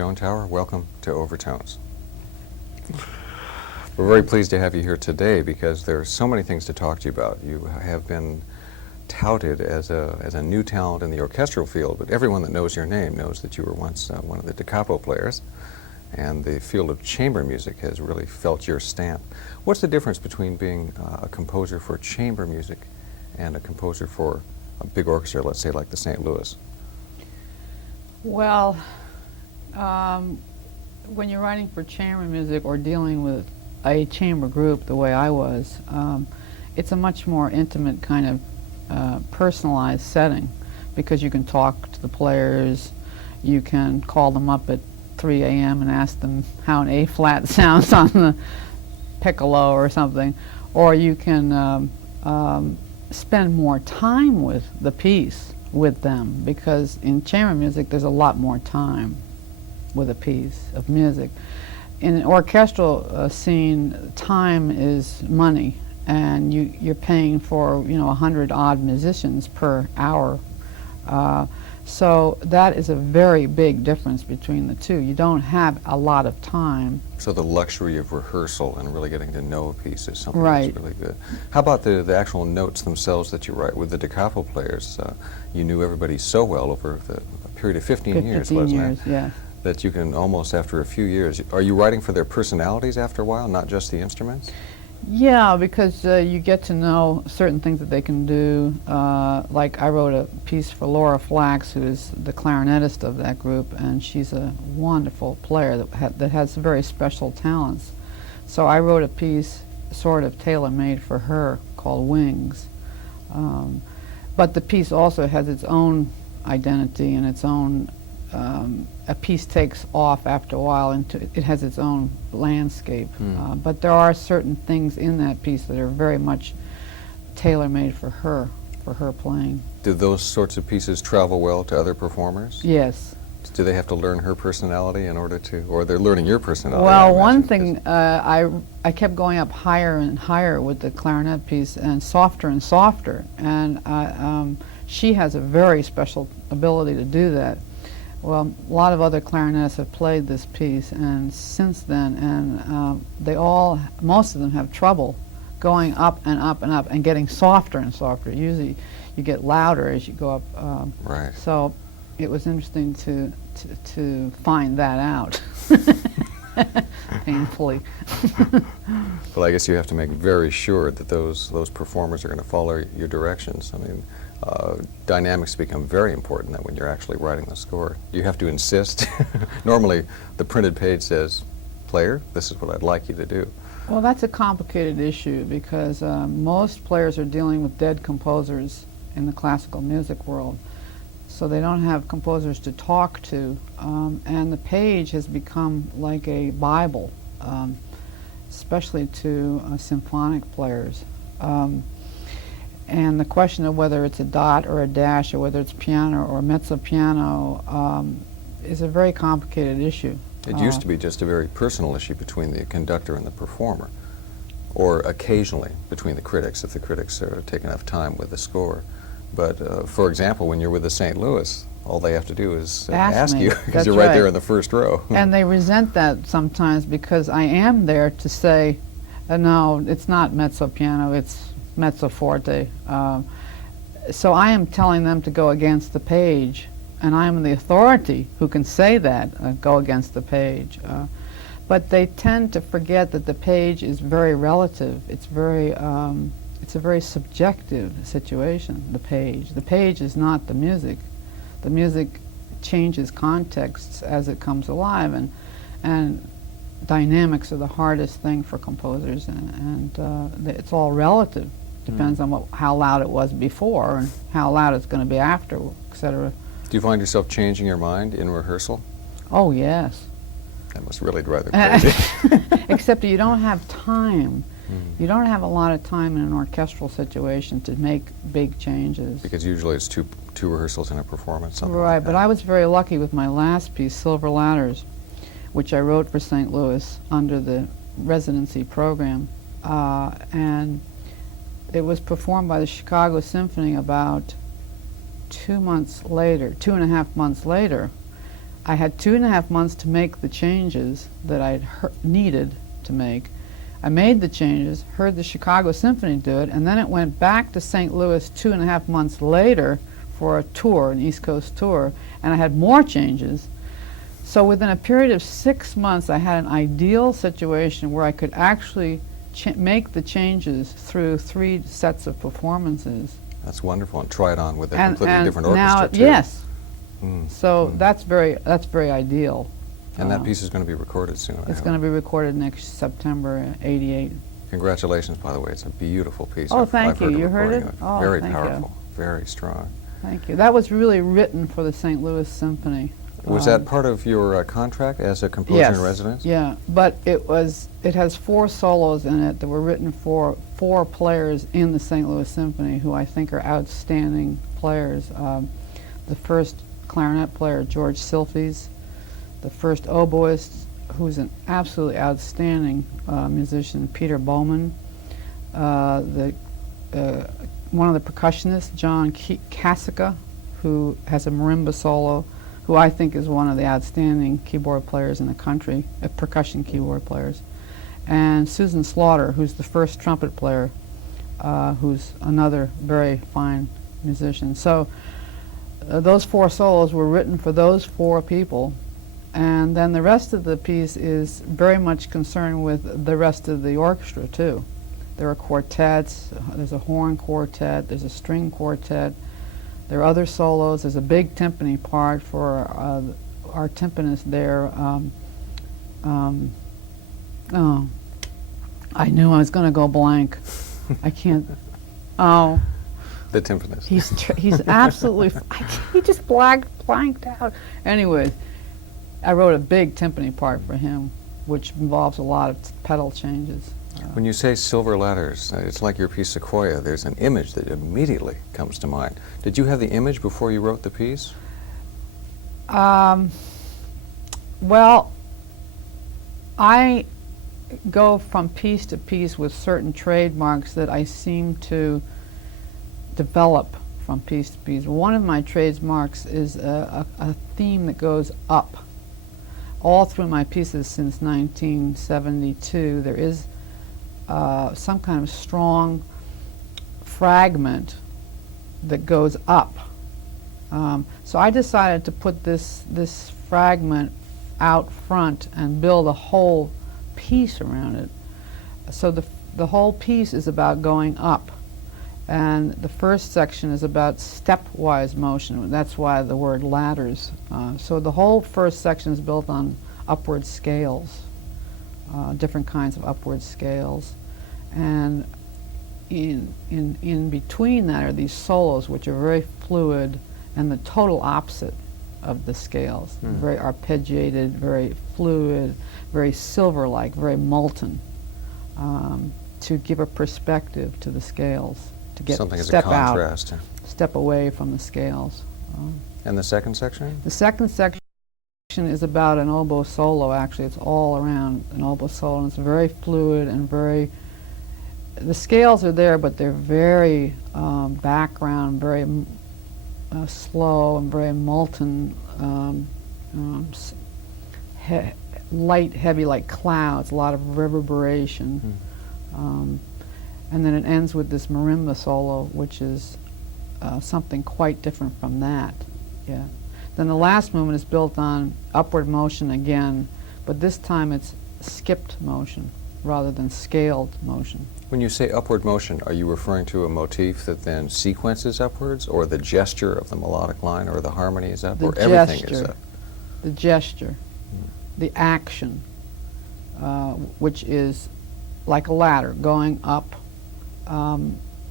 Joan Tower. Welcome to Overtones. We're very pleased to have you here today because there are so many things to talk to you about. You have been touted as a new talent in the orchestral field, but everyone that knows your name knows that you were once one of the da capo players, and the field of chamber music has really felt your stamp. What's the difference between being a composer for chamber music and a composer for a big orchestra, let's say like the St. Louis? Well, when you're writing for chamber music or dealing with a chamber group the way I was, it's a much more intimate kind of personalized setting, because you can talk to the players, you can call them up at 3 a.m. and ask them how an A-flat sounds on the piccolo or something, or you can spend more time with the piece with them, because in chamber music there's a lot more time with a piece of music. In an orchestral scene, time is money, and you're paying for 100 odd musicians per hour. So that is a very big difference between the two. You don't have a lot of time. So the luxury of rehearsal and really getting to know a piece is something Right. that's really good. How about the actual notes themselves that you write? With the da capo players, you knew everybody so well over a period of 15 years, 15 wasn't years, it? yes. That you can almost, after a few years, are you writing for their personalities after a while, not just the instruments? Yeah, because you get to know certain things that they can do. Like I wrote a piece for Laura Flax, who is the clarinetist of that group, and she's a wonderful player that has very special talents. So I wrote a piece sort of tailor-made for her called Wings. But the piece also has its own identity and its own, a piece takes off after a while and it has its own landscape. But there are certain things in that piece that are very much tailor-made for her playing. Do those sorts of pieces travel well to other performers? Yes. Do they have to learn her personality in order to, or they're learning your personality? Well, I one imagine, thing, I kept going up higher and higher with the clarinet piece and softer, and she has a very special ability to do that. Well, a lot of other clarinetists have played this piece, and since then, and most of them have trouble going up and up and up and getting softer and softer. Usually you get louder as you go up. Right. So it was interesting to find that out, painfully. Well, I guess you have to make very sure that those performers are going to follow your directions. I mean, dynamics become very important when you're actually writing the score. You have to insist. Normally, the printed page says, "Player, this is what I'd like you to do." Well, that's a complicated issue because most players are dealing with dead composers in the classical music world. So they don't have composers to talk to, and the page has become like a Bible, especially to symphonic players. And the question of whether it's a dot or a dash, or whether it's piano or mezzo piano, is a very complicated issue. It used to be just a very personal issue between the conductor and the performer, or occasionally between the critics, if the critics take enough time with the score. But for example, when you're with the St. Louis, all they have to do is ask me. you, because That's you're right there right. in the first row. And they resent that sometimes because I am there to say, no, it's not mezzo piano, it's mezzo forte. So I am telling them to go against the page, and I am the authority who can say that, go against the page. But they tend to forget that the page is very relative. It's a very subjective situation, the page. The page is not the music. The music changes contexts as it comes alive, and dynamics are the hardest thing for composers, and it's all relative. Depends on how loud it was before and how loud it's going to be after, etc. Do you find yourself changing your mind in rehearsal? Oh, yes. That must really drive them crazy. Except you don't have time. You don't have a lot of time in an orchestral situation to make big changes. Because usually it's two rehearsals and a performance, something Right, like that. but I was very lucky with my last piece, Silver Ladders, which I wrote for St. Louis under the residency program. And it was performed by the Chicago Symphony about 2 months later, 2.5 months later, I had 2.5 months to make the changes that I needed to make. I made the changes, heard the Chicago Symphony do it, and then it went back to St. Louis 2.5 months later for a tour, an East Coast tour, and I had more changes. So within a period of 6 months, I had an ideal situation where I could actually make the changes through 3 sets of performances. That's wonderful, and try it on with a completely different orchestra, now, too. yes. So that's very ideal. And that piece is going to be recorded soon. It's going to be recorded next September '88. Congratulations, by the way. It's a beautiful piece. Oh, thank you. You heard it? Oh, very thank powerful, you. very strong. Thank you. That was really written for the St. Louis Symphony. Was that part of your contract as a composer in residence? Yeah, but it has 4 solos in it that were written for 4 players in the St. Louis Symphony who I think are outstanding players. The first clarinet player, George Silfies, the first oboist, who's an absolutely outstanding musician, Peter Bowman, one of the percussionists, John Kasica, who has a marimba solo, who I think is one of the outstanding keyboard players in the country, percussion keyboard players, and Susan Slaughter, who's the first trumpet player, who's another very fine musician. So those 4 solos were written for those 4 people, and then the rest of the piece is very much concerned with the rest of the orchestra too. There are quartets, there's a horn quartet, there's a string quartet, there are other solos, there's a big timpani part for our timpanist there. Oh, I knew I was going to go blank. I can't, oh. The timpanist. He's absolutely, he just blanked out. Anyway, I wrote a big timpani part for him, which involves a lot of pedal changes. When you say silver ladders, it's like your piece Sequoia. There's an image that immediately comes to mind. Did you have the image before you wrote the piece? Well, I go from piece to piece with certain trademarks that I seem to develop from piece to piece. One of my trademarks is a theme that goes up. All through my pieces since 1972, there is some kind of strong fragment that goes up. So I decided to put this fragment out front and build a whole piece around it. So the whole piece is about going up. And the first section is about stepwise motion. That's why the word ladders. So the whole first section is built on upward scales, different kinds of upward scales. And in between that are these solos, which are very fluid and the total opposite of the scales. Very arpeggiated, very fluid, very silver-like, very molten, to give a perspective to the scales. To get something as step a contrast. out, step away from the scales. And the second section? The second section is about an oboe solo. Actually, it's all around an oboe solo, and it's very fluid and very. The scales are there, but they're very background, very slow and very molten, light, heavy, like clouds. A lot of reverberation. And then it ends with this marimba solo, which is something quite different from that. Yeah. Then the last movement is built on upward motion again, but this time it's skipped motion rather than scaled motion. When you say upward motion, are you referring to a motif that then sequences upwards, or the gesture of the melodic line, or the harmony is up, or everything is up? The gesture, the action, which is like a ladder going up.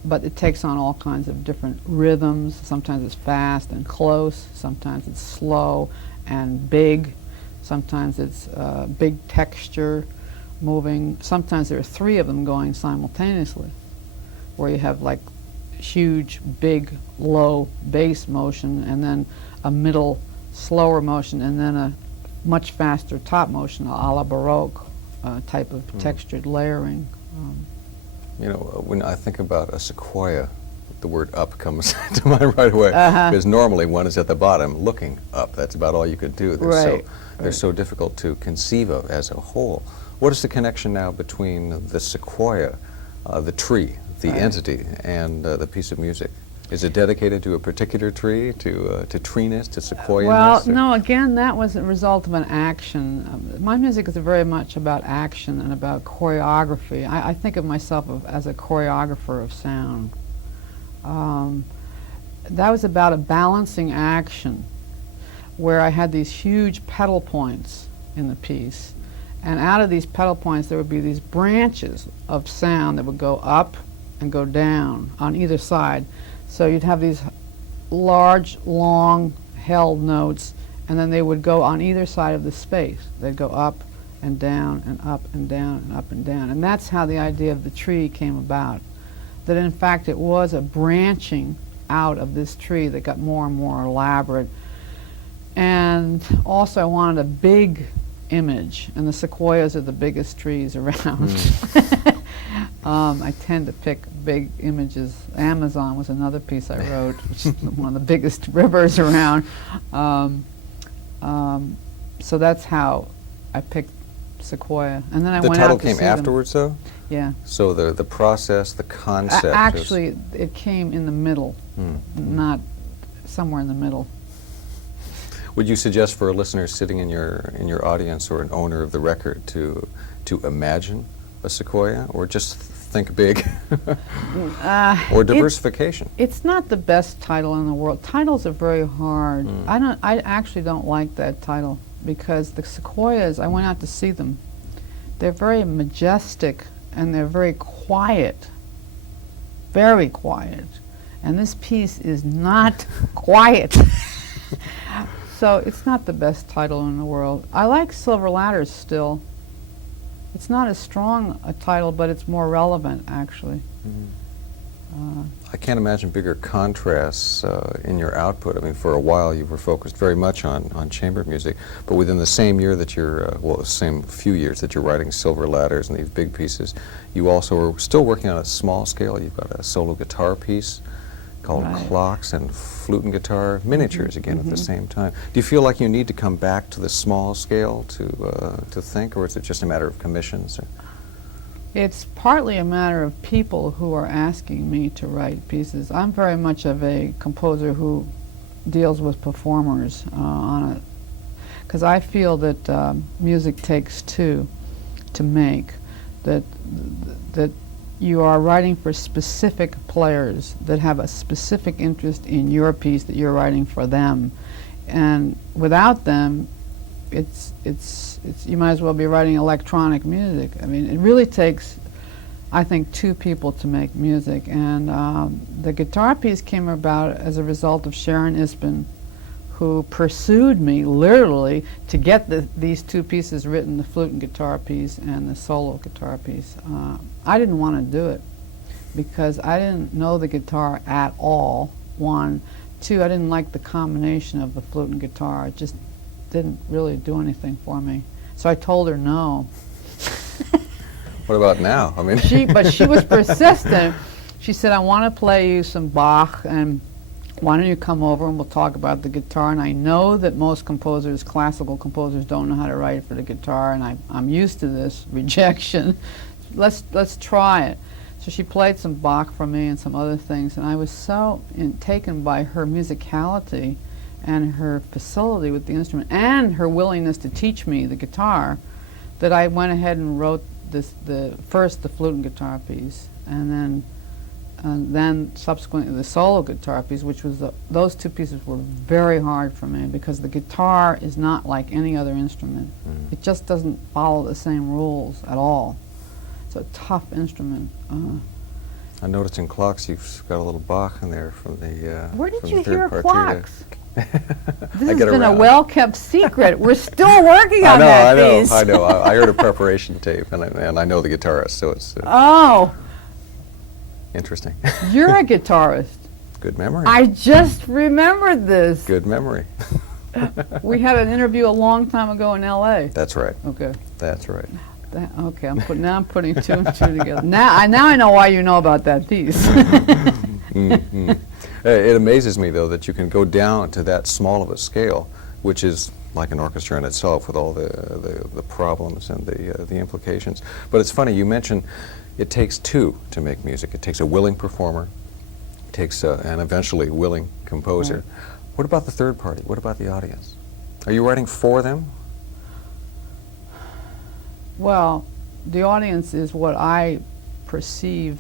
But it takes on all kinds of different rhythms. Sometimes it's fast and close. Sometimes it's slow and big. Sometimes it's big texture moving. Sometimes there are 3 of them going simultaneously, where you have like huge, big, low bass motion, and then a middle, slower motion, and then a much faster top motion, a la Baroque type of textured layering. You know, when I think about a Sequoia the word up comes to mind right away. Because normally one is at the bottom looking up. That's about all you could do. They're so difficult to conceive of as a whole. What is the connection now between the sequoia, the tree, the entity, and the piece of music? Is it dedicated to a particular tree, to treeness, to sequoia-ness? Well, no, again, that was a result of an action. My music is very much about action and about choreography. I think of myself as a choreographer of sound. That was about a balancing action where I had these huge pedal points in the piece. And out of these pedal points, there would be these branches of sound that would go up and go down on either side. So you'd have these large, long held notes, and then they would go on either side of the space. They'd go up and down and up and down and up and down. And that's how the idea of the tree came about. That in fact it was a branching out of this tree that got more and more elaborate. And also I wanted a big image, and the sequoias are the biggest trees around. I tend to pick big images. Amazon was another piece I wrote, which is one of the biggest rivers around. So that's how I picked sequoia. And then I went out to see them. The title came afterwards, though? Yeah. So the process, the concept. Actually, it came in the middle, not somewhere in the middle. Would you suggest for a listener sitting in your audience or an owner of the record to imagine a sequoia, or just think big, or diversification? It's not the best title in the world. Titles are very hard. I actually don't like that title because the sequoias, I went out to see them. They're very majestic and they're very quiet, very quiet. And this piece is not quiet. So it's not the best title in the world. I like Silver Ladders still. It's not as strong a title, but it's more relevant, actually. I can't imagine bigger contrasts in your output. I mean, for a while you were focused very much on chamber music, but within the same year that you're, well, the same few years that you're writing Silver Ladders and these big pieces, you also are still working on a small scale. You've got a solo guitar piece called Clocks and flute and guitar, miniatures again at the same time. Do you feel like you need to come back to the small scale to think, or is it just a matter of commissions? Or? It's partly a matter of people who are asking me to write pieces. I'm very much of a composer who deals with performers on it, because I feel that music takes two to make, that you are writing for specific players that have a specific interest in your piece that you're writing for them, and without them, it's you might as well be writing electronic music. I mean, it really takes, I think, two people to make music, and the guitar piece came about as a result of Sharon Ispin, who pursued me literally to get these two pieces written, the flute and guitar piece and the solo guitar piece. I didn't want to do it because I didn't know the guitar at all, one. Two, I didn't like the combination of the flute and guitar. It just didn't really do anything for me. So I told her no. What about now? I mean, but she was persistent. She said, I want to play you some Bach, and why don't you come over and we'll talk about the guitar. And I know that most composers, classical composers, don't know how to write for the guitar, and I'm used to this rejection. Let's try it. So she played some Bach for me and some other things, and I was so taken by her musicality and her facility with the instrument and her willingness to teach me the guitar that I went ahead and wrote first the flute and guitar piece, and then subsequently the solo guitar piece, which was those two pieces were very hard for me because the guitar is not like any other instrument. It just doesn't follow the same rules at all. It's a tough instrument. I noticed in Clocks you've got a little Bach in there from the Where did from you the third hear partita. Clocks? This has get been a around. well-kept secret. We're still working on that piece. I know. I heard a preparation tape, and I know the guitarist, so it's Oh, interesting. you're a guitarist. Good memory. I just remembered this. Good memory. We had an interview a long time ago in L.A. That's right. Okay. That's right. Okay, now I'm putting two and two together. Now I know why you know about that piece. Mm-hmm. It amazes me, though, that you can go down to that small of a scale, which is like an orchestra in itself with all the problems and the implications. But it's funny, you mentioned it takes two to make music. It takes a willing performer, it takes an eventually willing composer. Right. What about the third party? What about the audience? Are you writing for them? Well, the audience is what I perceive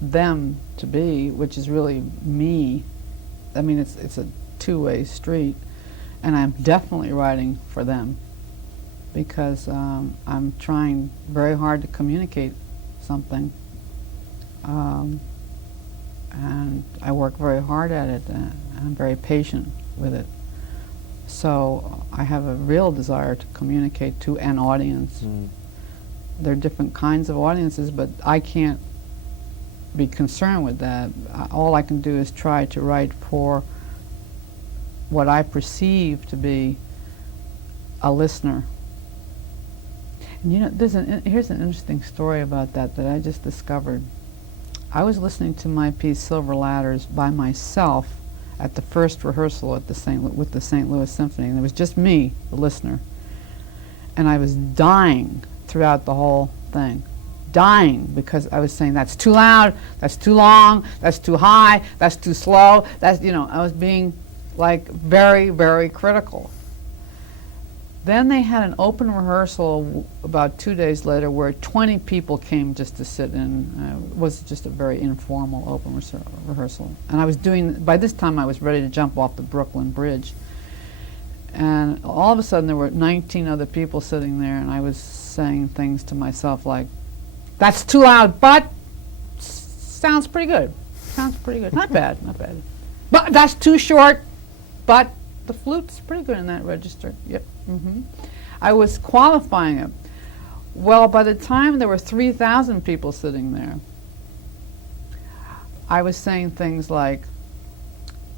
them to be, which is really me. I mean, it's a two-way street, and I'm definitely writing for them because I'm trying very hard to communicate something, and I work very hard at it, and I'm very patient with it. So I have a real desire to communicate to an audience. There are different kinds of audiences, but I can't be concerned with that. All I can do is try to write for what I perceive to be a listener. And you know, here's an interesting story about that I just discovered. I was listening to my piece Silver Ladders by myself at the first rehearsal at with the St. Louis Symphony, and it was just me, the listener. And I was dying throughout the whole thing. Dying because I was saying, that's too loud, that's too long, that's too high, that's too slow, that's, you know, I was being like very, very critical. Then they had an open rehearsal about 2 days later where 20 people came just to sit in. It was just a very informal open rehearsal. And I was by this time I was ready to jump off the Brooklyn Bridge. And all of a sudden there were 19 other people sitting there, and I was saying things to myself like, that's too loud, but sounds pretty good. Sounds pretty good. Not bad, not bad. But that's too short, but the flute's pretty good in that register. Yep. I was qualifying it. Well, by the time there were 3,000 people sitting there, I was saying things like,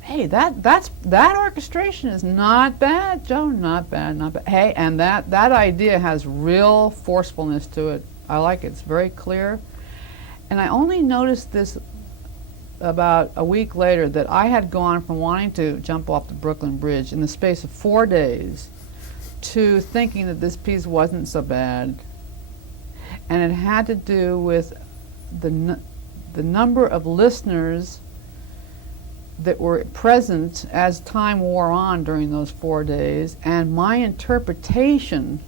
hey, that orchestration is not bad, Joan, not bad, not bad. Hey, and that idea has real forcefulness to it. I like it. It's very clear. And I only noticed this about a week later, that I had gone from wanting to jump off the Brooklyn Bridge in the space of 4 days to thinking that this piece wasn't so bad. And it had to do with the number of listeners that were present as time wore on during those 4 days, and my interpretation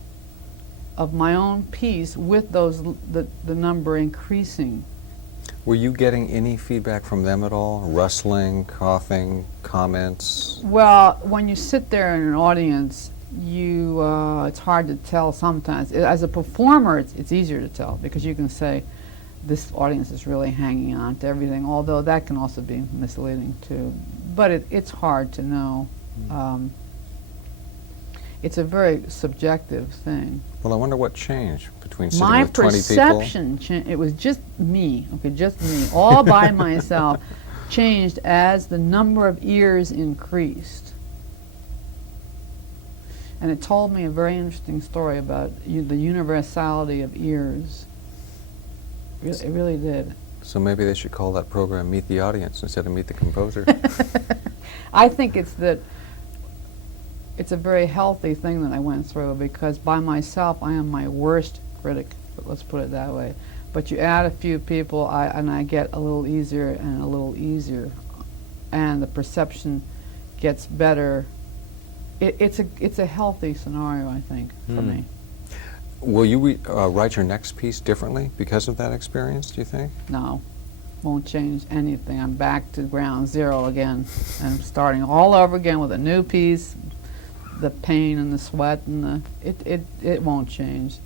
of my own piece with the number increasing. Were you getting any feedback from them at all? Rustling, coughing, comments? Well, when you sit there in an audience, it's hard to tell sometimes. As a performer, it's easier to tell because you can say, this audience is really hanging on to everything, although that can also be misleading too. But it's hard to know. It's a very subjective thing. Well, I wonder what changed between sitting My with 20 people. My perception, it was just me, all by myself, changed as the number of ears increased. And it told me a very interesting story about the universality of ears. It really did. So maybe they should call that program Meet the Audience instead of Meet the Composer. I think it's a very healthy thing that I went through, because by myself I am my worst critic, let's put it that way. But you add a few people and I get a little easier and a little easier, and the perception gets better. It's a healthy scenario, I think, for me. Will you write your next piece differently because of that experience, do you think? No, won't change anything. I'm back to ground zero again, and I'm starting all over again with a new piece. The pain and the sweat and it won't change.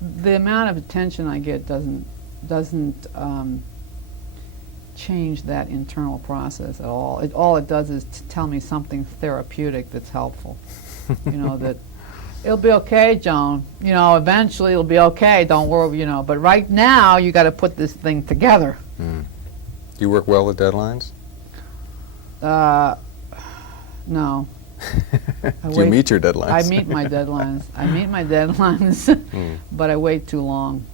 The amount of attention I get doesn't change that internal process at all. All it does is tell me something therapeutic that's helpful. You know, that it'll be okay, Joan. You know, eventually it'll be okay. Don't worry. You know, but right now you got to put this thing together. Do you work well with deadlines? No. Do you meet your deadlines? I meet my deadlines. But I wait too long,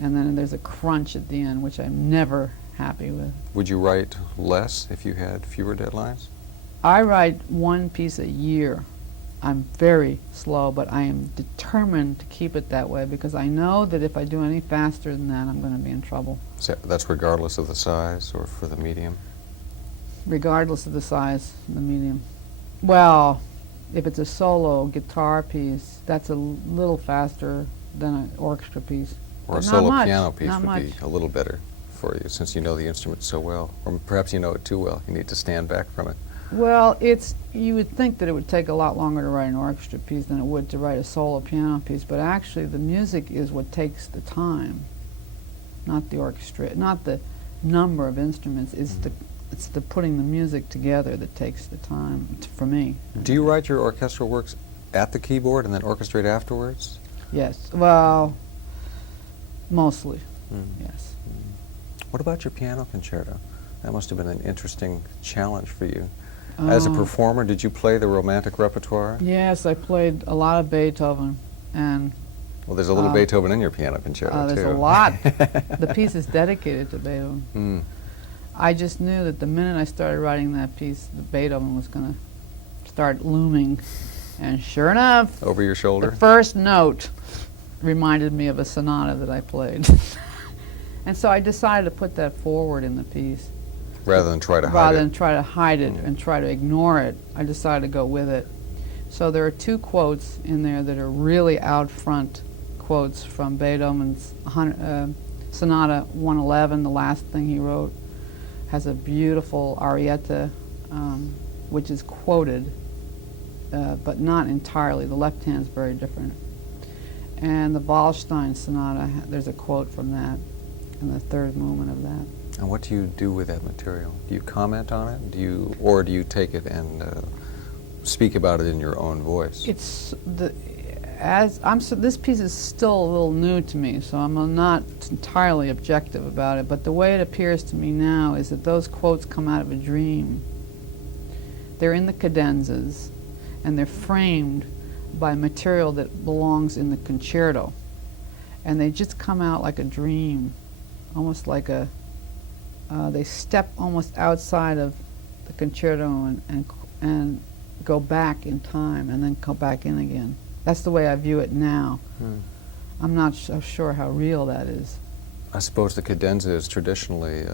and then there's a crunch at the end, which I never happy with. Would you write less if you had fewer deadlines? I write one piece a year. I'm very slow, but I am determined to keep it that way because I know that if I do any faster than that, I'm going to be in trouble. So that's regardless of the size or for the medium? Regardless of the size, the medium. Well, if it's a solo guitar piece, that's a little faster than an orchestra piece. Or But a not solo much, piano piece not would much. be a little better for you since you know the instrument so well. Or perhaps you know it too well. You need to stand back from it. Well, you would think that it would take a lot longer to write an orchestra piece than it would to write a solo piano piece, but actually the music is what takes the time, not the orchestra, not the number of instruments. It's the putting the music together that takes the time for me. Do you write your orchestral works at the keyboard and then orchestrate afterwards? Yes. Well, mostly. Mm. Yes. What about your piano concerto? That must have been an interesting challenge for you. As a performer, did you play the romantic repertoire? Yes, I played a lot of Beethoven, and Well, there's a little Beethoven in your piano concerto, too. there's a lot. The piece is dedicated to Beethoven. Mm. I just knew that the minute I started writing that piece, the Beethoven was going to start looming, and sure enough, Over your shoulder? the first note reminded me of a sonata that I played. And so I decided to put that forward in the piece. Rather than try to hide Rather it. than try to hide it and try to ignore it, I decided to go with it. So there are two quotes in there that are really out front quotes from Beethoven's Sonata 111, the last thing he wrote. Has a beautiful arietta, which is quoted, but not entirely. The left hand's very different. And the Wallstein Sonata, there's a quote from that in the third movement of that. And what do you do with that material? Do you comment on it? Or do you take it and speak about it in your own voice? It's this piece is still a little new to me, so I'm not entirely objective about it. But the way it appears to me now is that those quotes come out of a dream. They're in the cadenzas, and they're framed by material that belongs in the concerto, and they just come out like a dream, almost like they step almost outside of the concerto and go back in time and then go back in again. That's the way I view it now. I'm not so sure how real that is. I suppose the cadenza is traditionally,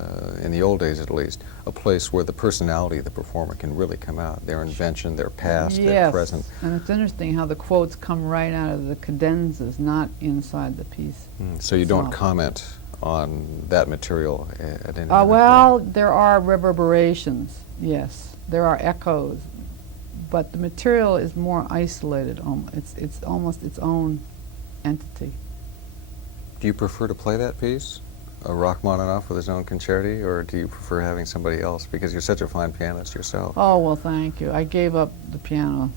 in the old days at least, a place where the personality of the performer can really come out. Their invention, their past, their present. And it's interesting how the quotes come right out of the cadenzas, not inside the piece. So you don't comment on that material at any Well, there are reverberations, yes. There are echoes. But the material is more isolated. It's almost its own entity. Do you prefer to play that piece, Rachmaninoff with his own concerti, or do you prefer having somebody else because you're such a fine pianist yourself? Oh, well, thank you. I gave up the piano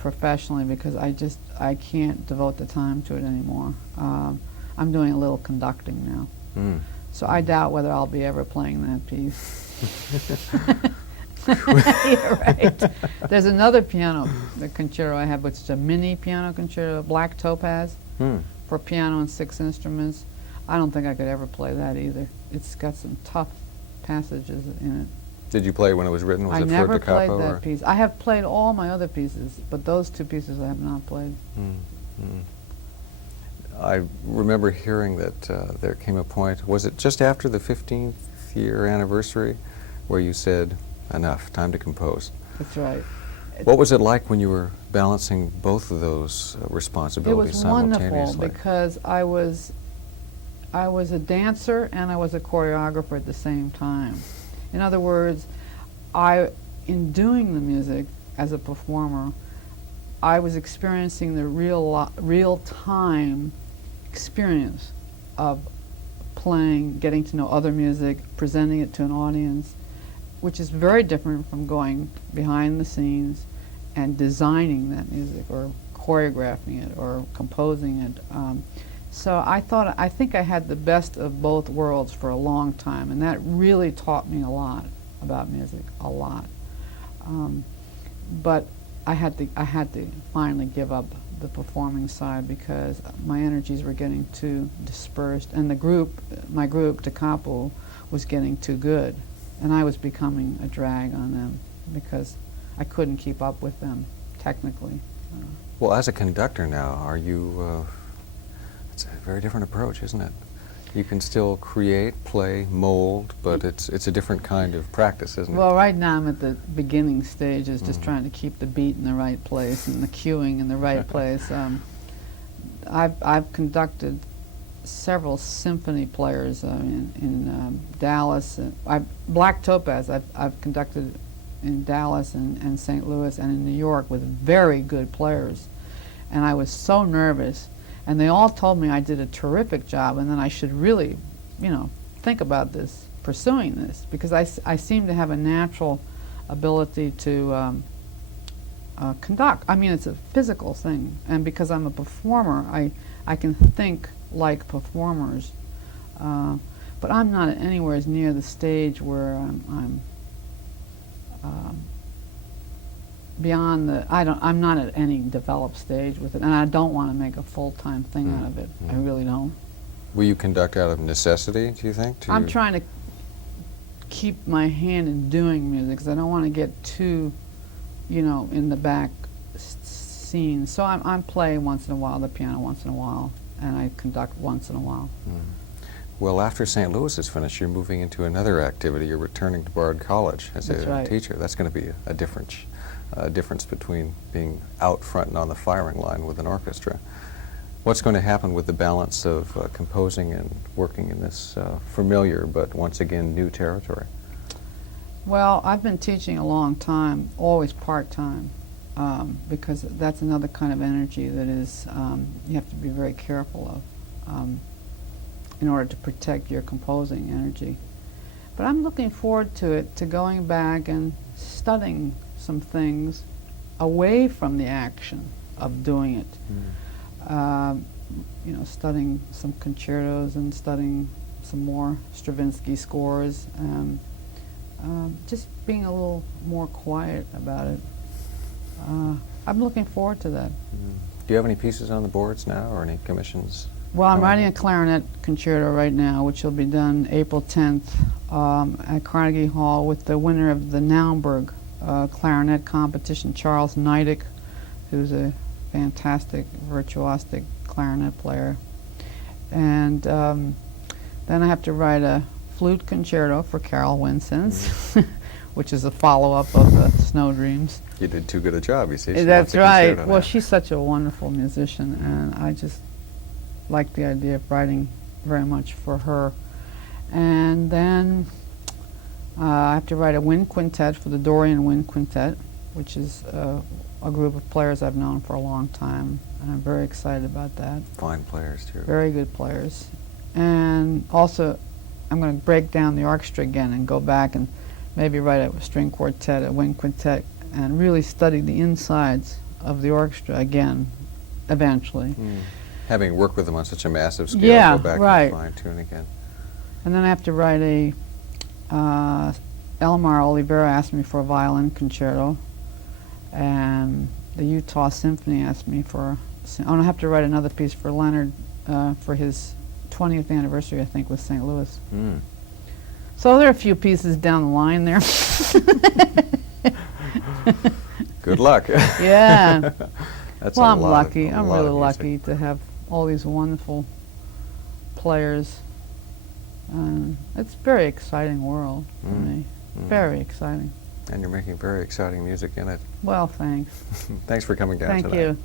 professionally because I can't devote the time to it anymore. I'm doing a little conducting now. So I doubt whether I'll be ever playing that piece. You're right. There's another piano, the concerto I have, which is a mini piano concerto, Black Topaz, for piano and 6 instruments. I don't think I could ever play that either. It's got some tough passages in it. Did you play it when it was written? Was I it never for da capo? played that piece. I have played all my other pieces, but those 2 pieces I have not played. I remember hearing that there came a point, was it just after the 15th year anniversary, where you said, enough, time to compose? That's right. What was it like when you were balancing both of those responsibilities simultaneously? It was wonderful because I was a dancer and I was a choreographer at the same time. In other words, in doing the music as a performer, I was experiencing the real-time experience of playing, getting to know other music, presenting it to an audience, which is very different from going behind the scenes and designing that music or choreographing it or composing it. So I think I had the best of both worlds for a long time, and that really taught me a lot about music, a lot. But I had to finally give up the performing side because my energies were getting too dispersed, and my group, da capo, was getting too good, and I was becoming a drag on them because I couldn't keep up with them technically. Well, as a conductor now, are you, it's a very different approach, isn't it? You can still create, play, mold, but it's a different kind of practice, isn't it? Well, right now I'm at the beginning stages, just trying to keep the beat in the right place and the cueing in the right place. I've conducted several symphony players in Dallas. Black Topaz I've conducted in Dallas and St. Louis and in New York with very good players. And I was so nervous. And they all told me I did a terrific job, and then I should really, think about this, pursuing this, because I seem to have a natural ability to conduct. I mean, it's a physical thing, and because I'm a performer, I can think like performers, but I'm not anywhere near the stage where I'm beyond I'm not at any developed stage with it, and I don't want to make a full-time thing out of it. I really don't. Will you conduct out of necessity, do you think? I'm trying to keep my hand in doing music because I don't want to get too, in the back scene. So I'm playing once in a while, the piano once in a while, and I conduct once in a while. Well, after St. Louis is finished, you're moving into another activity. You're returning to Bard College as a teacher. That's going to be a difference between being out front and on the firing line with an orchestra. What's going to happen with the balance of composing and working in this familiar but once again new territory? Well, I've been teaching a long time, always part-time, because that's another kind of energy that is you have to be very careful of in order to protect your composing energy. But I'm looking forward to going back and studying some things away from the action of doing it. Studying some concertos and studying some more Stravinsky scores, just being a little more quiet about it. I'm looking forward to that. Do you have any pieces on the boards now, or any commissions? Well, I'm writing a clarinet concerto right now, which will be done April 10th at Carnegie Hall with the winner of the Naumburg clarinet competition, Charles Neidig, who's a fantastic, virtuosic clarinet player. And then I have to write a flute concerto for Carol Winsons, which is a follow-up of the Snow Dreams. You did too good a job, you see. She That's wants a right. concerto Well, now. she's such a wonderful musician, and I just like the idea of writing very much for her. And then I have to write a wind quintet for the Dorian Wind Quintet, which is a group of players I've known for a long time, and I'm very excited about that. Fine players, too. Very good players. And also, I'm going to break down the orchestra again and go back and maybe write a string quartet, a wind quintet, and really study the insides of the orchestra again, eventually. Having worked with them on such a massive scale, Yeah, go back right. and fine-tune again. And then I have to write a, Elmar Oliveira asked me for a violin concerto, and the Utah Symphony asked me for, I have to write another piece for Leonard for his 20th anniversary, I think, with St. Louis. So there are a few pieces down the line there. Good luck. Yeah. That's Well, a I'm lot lucky. Of, a I'm lot really of music. lucky to have all these wonderful players. It's a very exciting world for me. Very exciting. And you're making very exciting music in it. Well, thanks. Thanks for coming down Thank tonight. you.